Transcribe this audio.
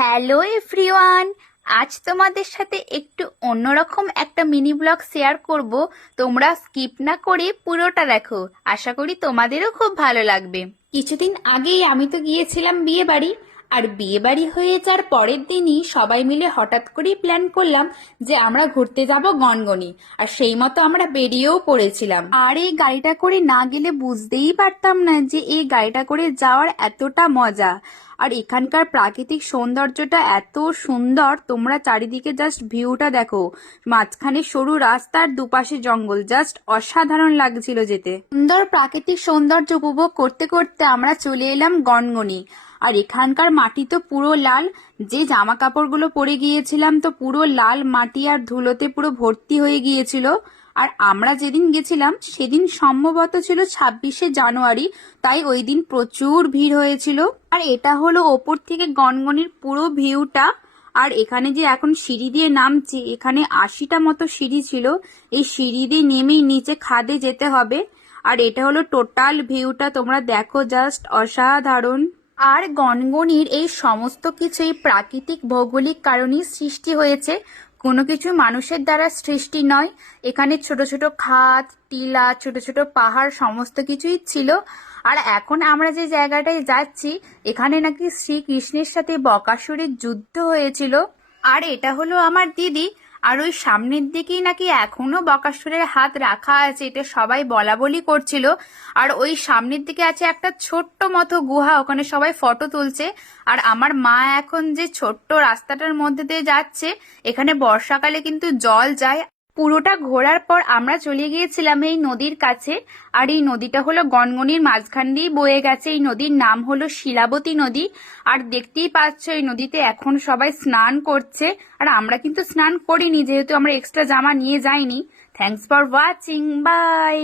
Hello everyone. আজ তোমাদের সাথে একটু অন্যরকম একটা মিনি ব্লগ শেয়ার করব। তোমরা স্কিপ না করে পুরোটা দেখো, আশা করি তোমাদেরও খুব ভালো লাগবে। কিছুদিন আগেই আমি তো গিয়েছিলাম বিয়ে বাড়ি, আর বিয়ে বাড়ি হয়ে যাওয়ার পরের দিনই সবাই মিলে হঠাৎ করেই প্ল্যান করলাম যে আমরা ঘুরতে যাব গনগনি। আর সেই মতো আমরা বেরিয়েও পড়েছিলাম। আর এই গাড়িটা করে না গেলে বুঝতেই পারতাম না যে এই গাড়িটা করে যাওয়ার এতটা মজা। আর এখানকার প্রাকৃতিক সৌন্দর্যটা এত সুন্দর, তোমরা চারিদিকে জাস্ট ভিউটা দেখো। মাঝখানে সরু রাস্তার দুপাশে জঙ্গল, জাস্ট অসাধারণ লাগছিল যেতে। সুন্দর প্রাকৃতিক সৌন্দর্য উপভোগ করতে করতে আমরা চলে এলাম গনগনি। আর এখানকার মাটি তো পুরো লাল, যে জামা কাপড়গুলো পরে গিয়েছিলাম তো পুরো লাল মাটি আর ধুলোতে পুরো ভর্তি হয়ে গিয়েছিল। আর আমরা যেদিন গেছিলাম সেদিন সম্ভবত ছিল 26শে জানুয়ারি, তাই ওই দিন প্রচুর ভিড় হয়েছিল। আর এটা হলো ওপর থেকে গনগনির পুরো ভিউটা। আর এখানে যে এখন সিঁড়ি দিয়ে নামছি, এখানে 80টা মতো সিঁড়ি ছিল। এই সিঁড়ি দিয়ে নেমেই নিচে খাদে যেতে হবে। আর এটা হলো টোটাল ভিউটা, তোমরা দেখো, জাস্ট অসাধারণ। আর গনগনির এই সমস্ত কিছুই প্রাকৃতিক ভৌগোলিক কারণেই সৃষ্টি হয়েছে, কোনো কিছু মানুষের দ্বারা সৃষ্টি নয়। এখানে ছোট ছোট খাদ, টিলা, ছোট ছোট পাহাড় সমস্ত কিছুই ছিল। আর এখন আমরা যে জায়গাটায় যাচ্ছি, এখানে নাকি শ্রীকৃষ্ণের সাথে বকাসুরের যুদ্ধ হয়েছিল। আর এটা হলো আমার দিদি। আর ওই সামনের দিকেই নাকি এখনো বকাসুরের হাত রাখা আছে, এটা সবাই বলা বলি করছিল। আর ওই সামনের দিকে আছে একটা ছোট্ট মতো গুহা, ওখানে সবাই ফটো তুলছে। আর আমার মা এখন যে ছোট্ট রাস্তাটার মধ্যে দিয়ে যাচ্ছে, এখানে বর্ষাকালে কিন্তু জল যায়। পুরোটা ঘোরার পর আমরা চলে গিয়েছিলাম এই নদীর কাছে। আর এই নদীটা হলো গনগনির মাঝখান দিয়ে বয়ে গেছে। এই নদীর নাম হলো শিলাবতী নদী। আর দেখতেই পাচ্ছ এই নদীতে এখন সবাই স্নান করছে। আর আমরা কিন্তু স্নান করিনি, যেহেতু আমরা এক্সট্রা জামা নিয়ে যাইনি। Thanks for watching, by.